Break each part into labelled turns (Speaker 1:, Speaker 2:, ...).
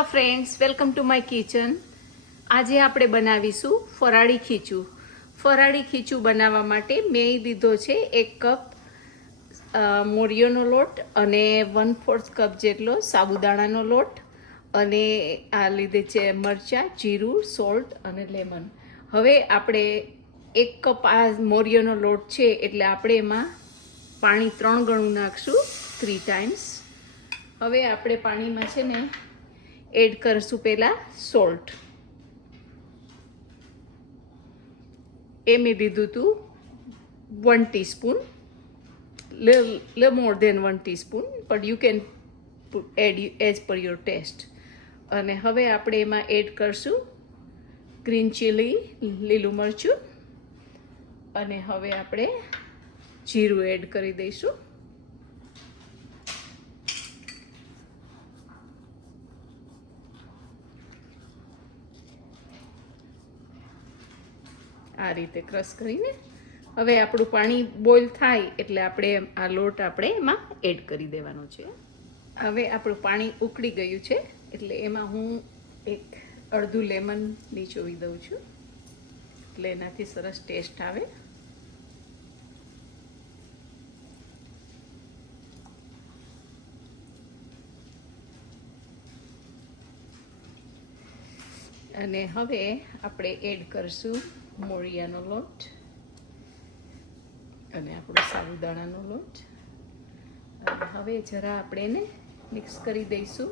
Speaker 1: Hello friends, welcome to my kitchen. આજે આપણે બનાવીશું ફરાળી ખીચું. ફરાળી ખીચું બનાવવા માટે મેં લીધો છે એક કપ મોરિયોનો લોટ અને વન ફોર્થ કપ જેટલો સાબુદાણાનો લોટ અને આ લીધે છે મરચાં, જીરું સોલ્ટ અને લેમન હવે આપણે એક કપ આ મોરિયોનો લોટ છે એટલે આપણે એમાં પાણી ત્રણ ગણું નાખશું થ્રી ટાઈમ્સ હવે આપણે પાણીમાં છે ને એડ કરશું પહેલાં સોલ્ટ. એ મેં લીધું હતું વન ટીસ્પૂન લ more than one teaspoon but you can add as per your taste અને હવે આપણે એમાં એડ કરશું ગ્રીન ચીલી લીલું મરચું. અને હવે આપણે જીરું એડ કરી દઈશું. આ રીતે ક્રશ કરીને. હવે આપણું પાણી બોઇલ થાય એટલે આપણે આ લોટ આપણે એમાં એડ કરી દેવાનો છે. હવે આપણું પાણી ઉકળી ગયું છે એટલે એમાં હું એક અડધું લેમન નીચોવી દઉં છું. એટલે એનાથી સરસ ટેસ્ટ આવે. અને હવે આપણે એડ કરશું મોરિયાનો લોટ અને આપણો સાબુદાણાનો લોટ હવે જરા આપણે એને મિક્સ કરી દઈશું.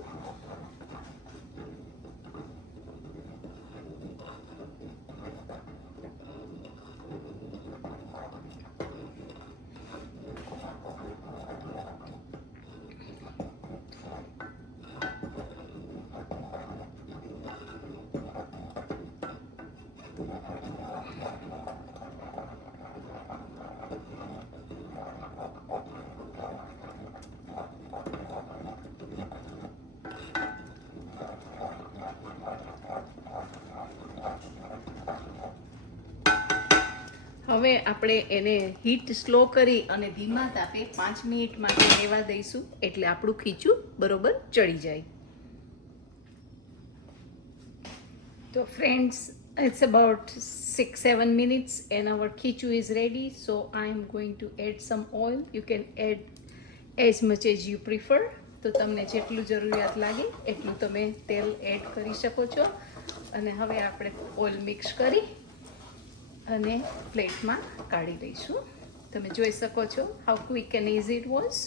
Speaker 1: હવે આપણે એને હીટ સ્લો કરી અને ધીમા તાપે પાંચ મિનિટ માટે રહેવા દઈશું. એટલે આપણું ખીચું બરોબર ચડી જાય. તો friends it's about six, seven minutes and our khichu is ready. So i am going to add some oil. You can add as much as you prefer. તો તમને જેટલું જરૂરિયાત લાગે, એટલું તમે તેલ એડ કરી શકો છો. અને હવે આપણે ઓઇલ મિક્સ કરી. અને પ્લેટમાં કાઢી લઈશું. તમે જોઈ શકો છો how quick and easy it was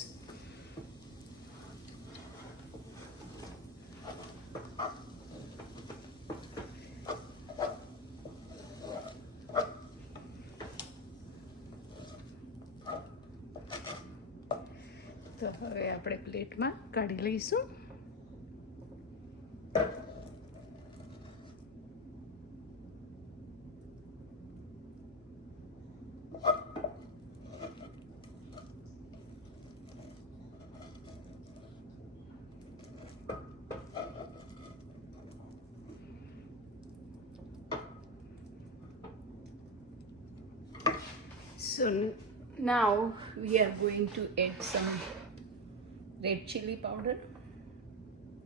Speaker 1: તો હવે આપણે પ્લેટમાં કાઢી લઈશું. So now we are going to add some red chili powder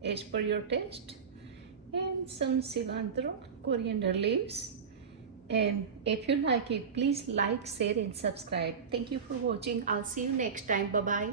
Speaker 1: as per your taste and some cilantro, coriander leaves. And if you like it, please like, share, and subscribe. Thank you for watching. I'll see you next time. Bye bye.